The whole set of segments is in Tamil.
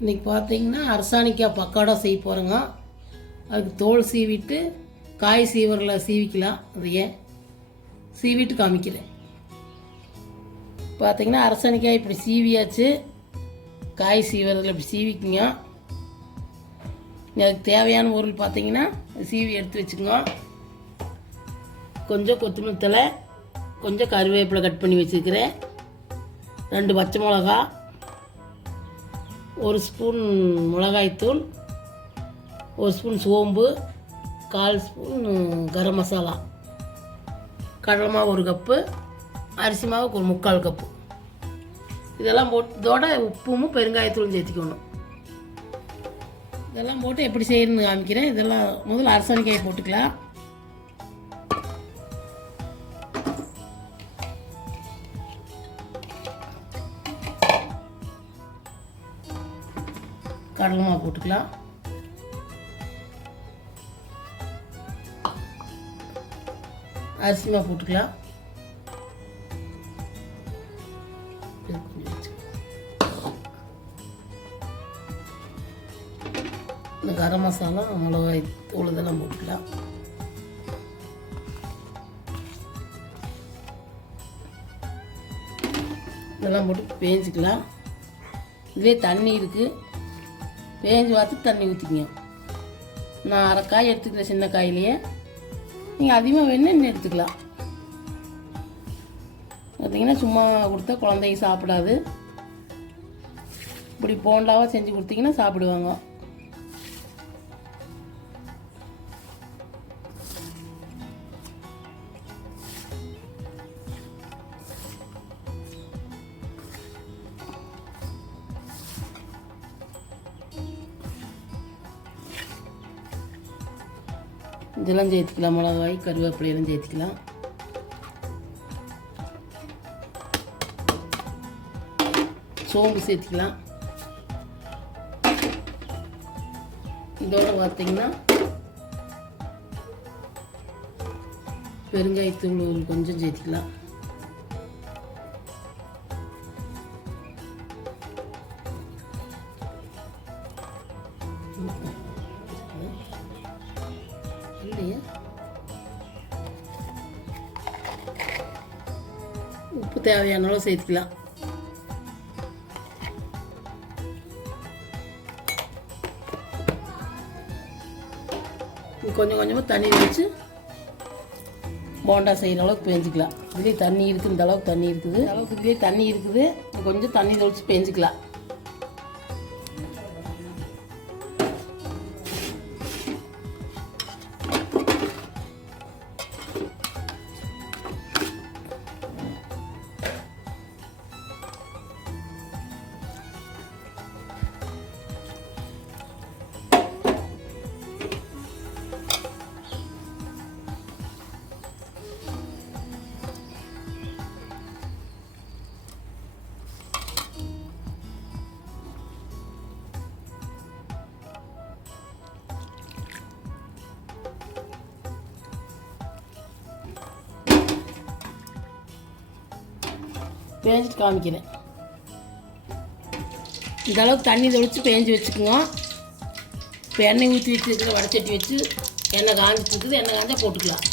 இன்றைக்கி பார்த்தீங்கன்னா அரசாணிக்காய் பக்காடா செய்ய போகிறோங்க அதுக்கு தோல் சீவிட்டு காய் சீவரில் சீவிக்கலாம். அதைய சீவிட்டு காமிக்கிறேன். பார்த்தீங்கன்னா அரசாணிக்காய் இப்படி சீவியாச்சு. காய் சீவரத்தில் இப்படி சீவிக்குங்க. அதுக்கு தேவையான பொருள் பார்த்தீங்கன்னா சீவி எடுத்து வச்சுக்கோங்க. கொஞ்சம் கொத்தமல்லி தழை கொஞ்சம் கருவேப்பிலை கட் பண்ணி வச்சுருக்கிறேன் ரெண்டு பச்சை மிளகா ஒரு ஸ்பூன் மிளகாய்த்தூள் ஒரு ஸ்பூன் சோம்பு கால் ஸ்பூன் கரம் மசாலா. கடலை மாவு ஒரு கப்பு அரிசி மாவுக்கு ஒரு முக்கால் கப்பு. இதெல்லாம் போட்டு இதோட உப்பும் பெருங்காயத்தூளும் சேர்த்திக்கணும். இதெல்லாம் போட்டு எப்படி செய்யணும்னு காமிக்கிறேன். இதெல்லாம் முதல்ல அரசாணிக்காய் போட்டுக்கலாம். கடலை மாவு போட்டுக்கலாம். அரிசி மாவு போட்டுக்கலாம். இந்த கரம் மசாலா மிளகாய் தூள் இதெல்லாம் போட்டுக்கலாம். இதெல்லாம் போட்டு பேஞ்சிக்கலாம் இதுவே தண்ணி இருக்குது பேஞ்சு பார்த்து தண்ணி ஊற்றிக்கங்க நான் அரை காய் எடுத்துக்கிறேன் சின்ன காயிலேயே. நீங்கள் அதிகமாக வேணும் இன்னும் எடுத்துக்கலாம். பார்த்தீங்கன்னா சும்மா கொடுத்தா குழந்தைங்க சாப்பிடாது. இப்படி போண்டாவாக செஞ்சு கொடுத்தீங்கன்னா சாப்பிடுவாங்க. இதெல்லாம் சேர்த்துக்கலாம் மிளகாய் கருவேப்பிலையெல்லாம் சேர்த்துக்கலாம். சோம்பு சேர்த்துக்கலாம். இதோட பார்த்தீங்கன்னா பெருங்காயத்தூள் கொஞ்சம் சேர்த்துக்கலாம். தேவையான அளவு சேர்த்துக்கலாம். கொஞ்சம் கொஞ்சமாக தண்ணி வச்சு போண்டா செய்கிற அளவுக்கு பேஞ்சிக்கலாம். இதுலேயே தண்ணி இருக்குது இந்த அளவுக்கு தண்ணி இருக்குது. அளவுக்கு இதுலேயே தண்ணி இருக்குது. கொஞ்சம் தண்ணி தெளித்து பேஞ்சிக்கலாம். பேஞ்சிட்டு காமிக்கிறேன். இந்த அளவுக்கு தண்ணி தெளித்து பேஞ்சு வச்சுக்கோங்க. இப்போ எண்ணெய் ஊற்றி வச்சுருக்கிற வடச்சட்டி வச்சு எண்ணெய் காஞ்சிட்டு இருக்குது. எண்ணெய் காஞ்சா போட்டுக்கலாம்.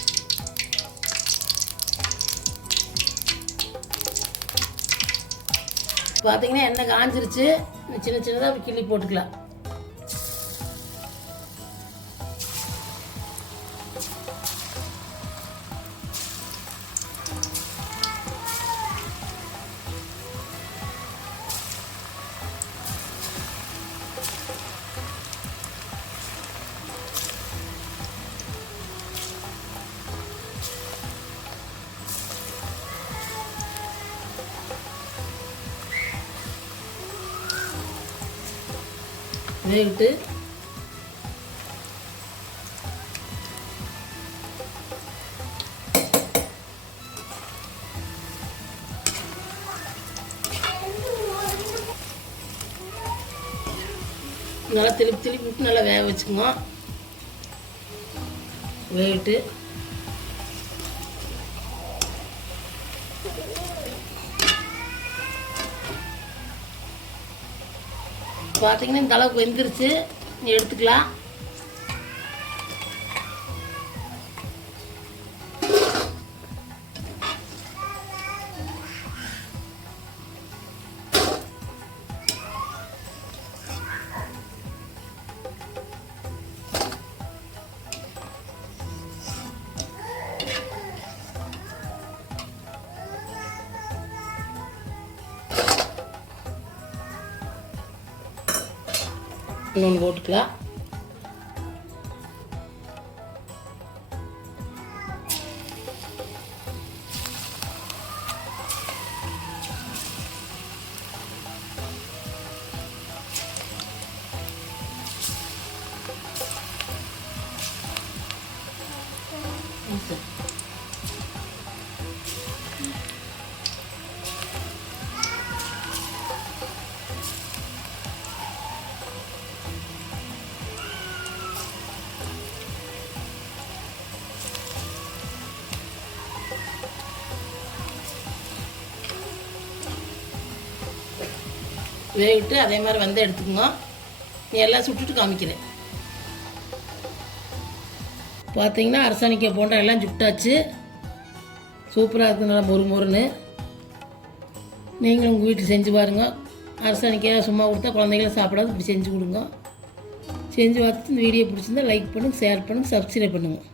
பார்த்தீங்கன்னா எண்ணெய் காஞ்சிருச்சு. சின்ன சின்னதாக கிள்ளி போட்டுக்கலாம். வேவிட்டு நல்லா திருப்பி திருப்பி விட்டு நல்லா வேக வச்சுக்குவோம். வேவிட்டு பார்த்தீங்கன்னா இந்த அளவுக்கு வெந்துருச்சு. நீ எடுத்துக்கலாம். இன்னொன்று போட்டுக்கலாம் வேவிட்டு அதே மாதிரி வந்து எடுத்துக்கோங்க. நீ எல்லாம் சுட்டுட்டு காமிக்கிறேன். பார்த்தீங்கன்னா அரசாணிக்காய் போண்டா எல்லாம் சுட்டாச்சு. சூப்பராக இருக்குது நல்லா மொறு மொறுன்னு. நீங்களும் உங்கள் வீட்டில் செஞ்சு பாருங்கள் அரசாணிக்காய் சும்மா கொடுத்தா குழந்தைங்களும் சாப்பிடாது இப்படி செஞ்சு கொடுங்க. செஞ்சு பார்த்து இந்த வீடியோ பிடிச்சிருந்தா லைக் பண்ணுங்கள் ஷேர் பண்ணுங்கள் சப்ஸ்கிரைப் பண்ணுங்கள்